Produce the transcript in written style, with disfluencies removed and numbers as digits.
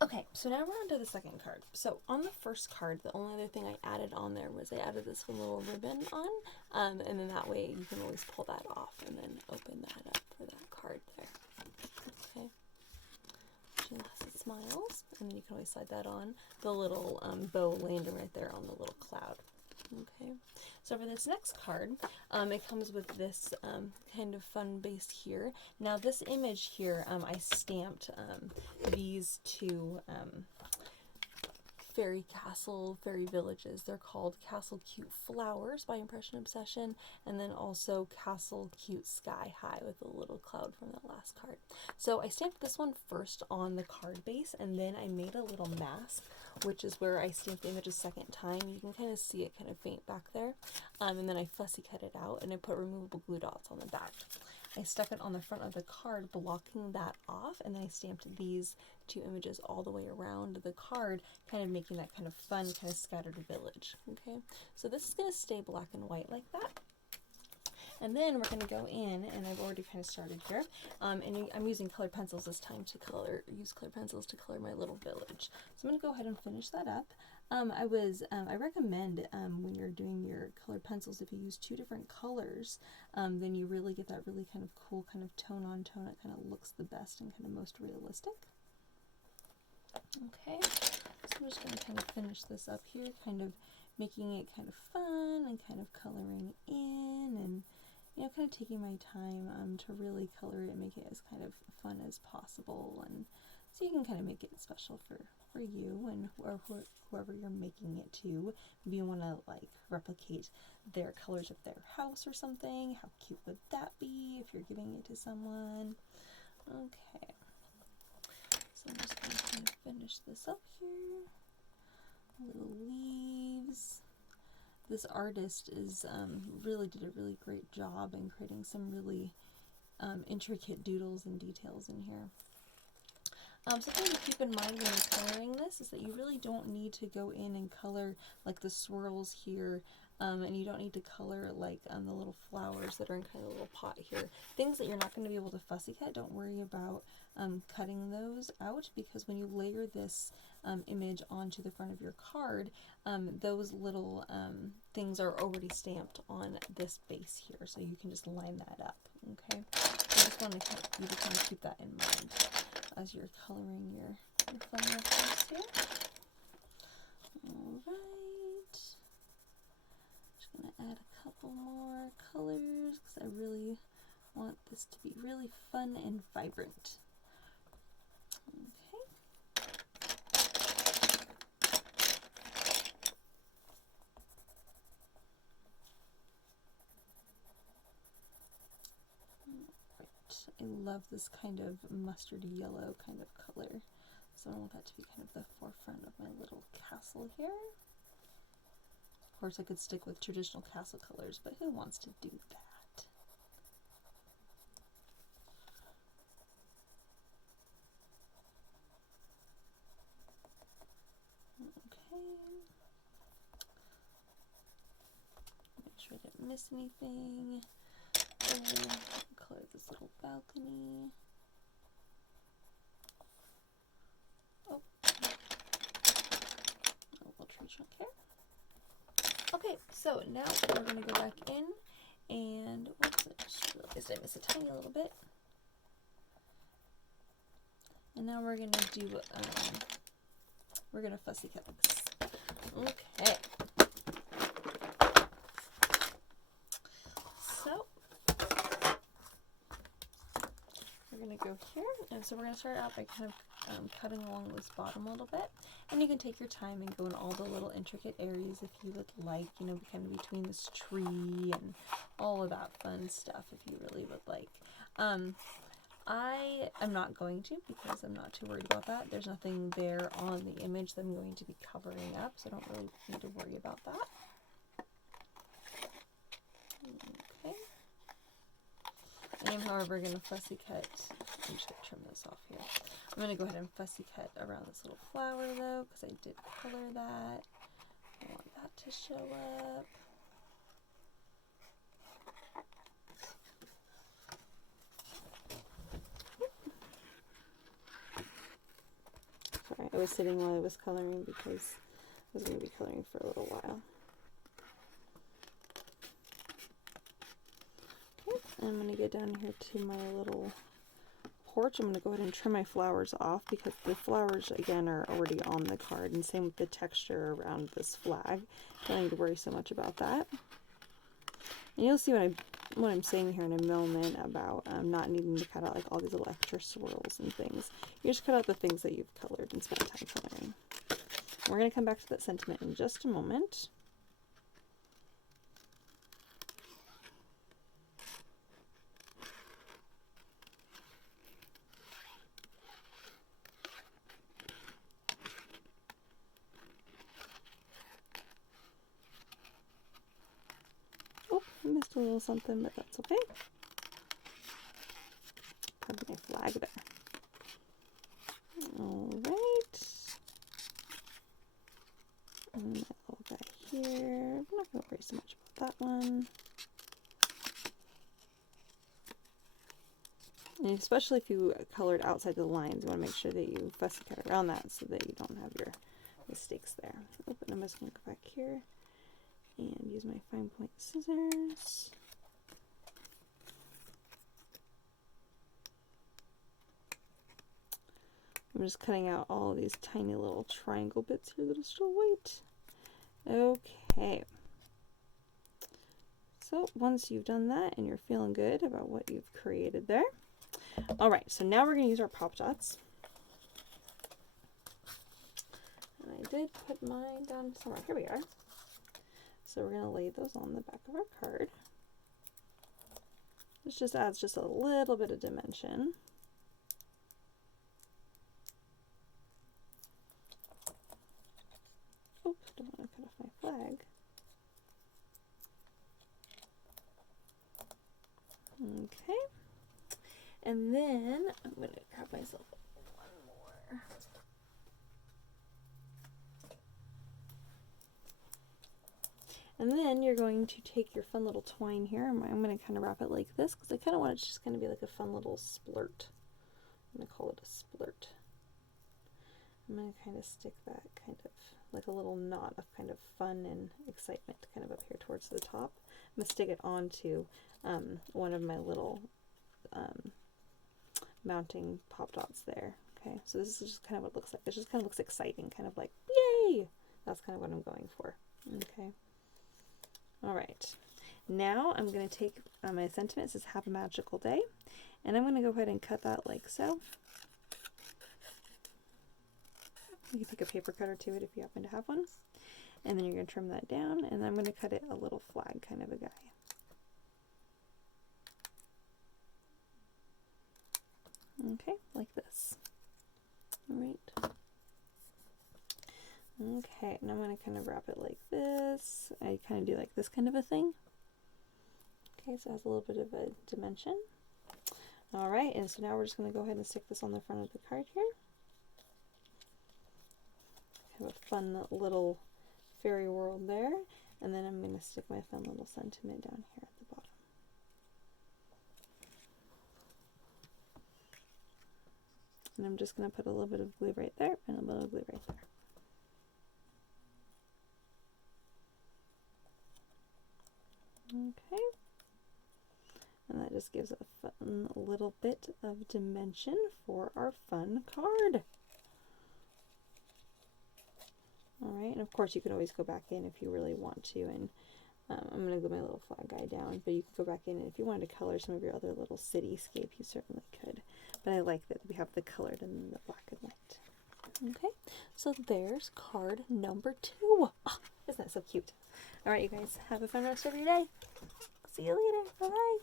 Okay, so now we're on to the second card. So on the first card, the only other thing I added on there was I added this one little ribbon on, and then that way you can always pull that off and then open that up for that card there. Okay. It smiles, and then you can always slide that on. The little bow landing right there on the little cloud. Okay, so for this next card, it comes with this kind of fun base here. Now this image here, I stamped these two fairy villages. They're called Castle Cute Flowers by Impression Obsession, and then also Castle Cute Sky High with a little cloud from that last card. So I stamped this one first on the card base, and then I made a little mask, which is where I stamped the image a second time. You can kind of see it kind of faint back there. And then I fussy cut it out, and I put removable glue dots on the back. I stuck it on the front of the card, blocking that off, and then I stamped these two images all the way around the card, kind of making that kind of fun, kind of scattered village. Okay, so this is going to stay black and white like that. And then we're going to go in, and I've already kind of started here, and I'm using colored pencils this time to use colored pencils to color my little village. So I'm going to go ahead and finish that up. I recommend when you're doing your colored pencils, if you use two different colors, then you really get that really kind of cool kind of tone on tone. It kind of looks the best and kind of most realistic. Okay, so I'm just going to kind of finish this up here, kind of making it kind of fun and kind of coloring in, and kind of taking my time to really color it and make it as kind of fun as possible, and so you can kind of make it special for you and whoever you're making it to. Maybe you want to like replicate their colors of their house or something. How cute would that be if you're giving it to someone? Okay, so I'm just going to kind of finish this up here. Little leaves. This artist is really did a really great job in creating some really intricate doodles and details in here. Something to keep in mind when you're coloring this is that you really don't need to go in and color like the swirls here, and you don't need to color like the little flowers that are in kind of a little pot here. Things that you're not going to be able to fussy cut, don't worry about cutting those out, because when you layer this image onto the front of your card, those little things are already stamped on this base here, so you can just line that up. Okay, so I just want you to kind of keep that in mind as you're coloring your fun little things here. Alright, just going to add a couple more colors because I really want this to be really fun and vibrant. Okay. I love this kind of mustardy yellow kind of color, so I want that to be kind of the forefront of my little castle here. Of course I could stick with traditional castle colors, but who wants to do that? Okay. Make sure I didn't miss anything. Color this little balcony. Oh, a little tree trunk here. Okay, so now we're going to go back in, and whoops, I just realized I missed a tiny little bit. And now we're going to do, we're going to fussy cut this. Okay. So we're going to go here, and so we're going to start out by kind of cutting along this bottom a little bit, and you can take your time and go in all the little intricate areas if you would like, kind of between this tree and all of that fun stuff if you really would like. I am not going to, because I'm not too worried about that. There's nothing there on the image that I'm going to be covering up, so I don't really need to worry about that. Okay. I am, however, going to fussy cut. I'm just going to trim this off here. I'm going to go ahead and fussy cut around this little flower, though, because I did color that. I want that to show up. Sorry, I was sitting while I was coloring because I was going to be coloring for a little while. Okay, I'm going to get down here to my little porch. I'm going to go ahead and trim my flowers off because the flowers, again, are already on the card, and same with the texture around this flag. Don't need to worry so much about that. And you'll see what I'm saying here in a moment about not needing to cut out like all these little extra swirls and things. You just cut out the things that you've colored and spent time coloring. We're going to come back to that sentiment in just a moment. Oh, I missed a little something, but that's okay. Put my flag there. Alright. And that little guy here. I'm not going to worry so much about that one. And especially if you colored outside the lines, you want to make sure that you fussy cut around that so that you don't have your mistakes there. Oh, and I'm just going to go back here and use my fine point scissors. I'm just cutting out all these tiny little triangle bits here that are still white. Okay. So once you've done that and you're feeling good about what you've created there. Alright, so now we're going to use our pop dots. And I did put mine down somewhere. Here we are. So we're going to lay those on the back of our card. This just adds just a little bit of dimension. Oh, don't want to cut off my flag. Okay. And then I'm going to grab myself one more. And then you're going to take your fun little twine here, and I'm going to kind of wrap it like this because I kind of want it to just kind of be like a fun little splurt. I'm going to call it a splurt. I'm going to kind of stick that kind of like a little knot of kind of fun and excitement kind of up here towards the top. I'm going to stick it onto one of my little mounting pop dots there. Okay, so this is just kind of what it looks like. It just kind of looks exciting, kind of like, yay! That's kind of what I'm going for. Okay. Alright, now I'm going to take my sentiment. It says, have a magical day. And I'm going to go ahead and cut that like so. You can take a paper cutter to it if you happen to have one. And then you're going to trim that down. And I'm going to cut it a little flag kind of a guy. Okay, like this. Alright. Okay, now I'm going to kind of wrap it like this. I kind of do like this kind of a thing. Okay, so it has a little bit of a dimension. Alright, and so now we're just going to go ahead and stick this on the front of the card here. Have a fun little fairy world there. And then I'm going to stick my fun little sentiment down here at the bottom. And I'm just going to put a little bit of glue right there and a little glue right there. Okay, and that just gives a fun little bit of dimension for our fun card. Alright, and of course you can always go back in if you really want to, and I'm going to glue my little flag guy down, but you can go back in, and if you wanted to color some of your other little cityscape, you certainly could. But I like that we have the colored and the black and white. Okay, so there's card number 2. Oh, isn't that so cute? Alright, you guys, have a fun rest of your day. See you later. Bye-bye.